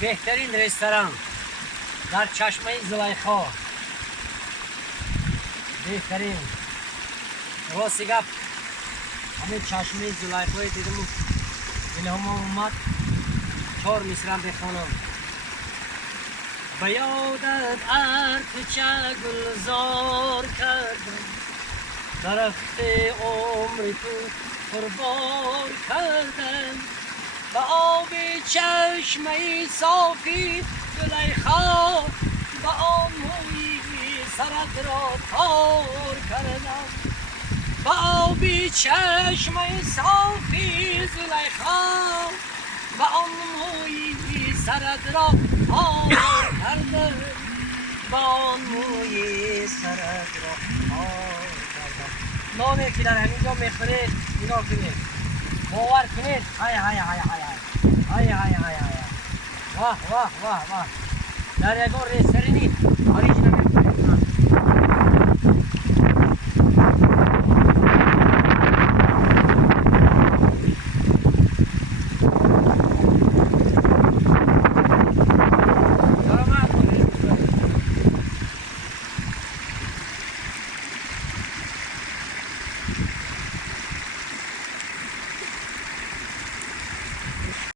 بهترین رستوران در چشمه زلیخا. بهترین راستی گپ همین چشمه زلیخای دیدم الهام اومد 4 مصرع بخوانم. به یادت ارتچه گلزار کردم، درخت عمر تو قربان کردم. به آب چشمه صافی زلیخا، به آن موی سرت را تار کردم. به آب چشمه صافی زلیخا، به آن موی سرت را تار کردم. به آن موی سرت را تار کردم. نانی که در همینجا میخورید اینا کنید، باور کنید. های های های های های های های های های. واه واه واه واه. در یگان رستورانی اوریجینال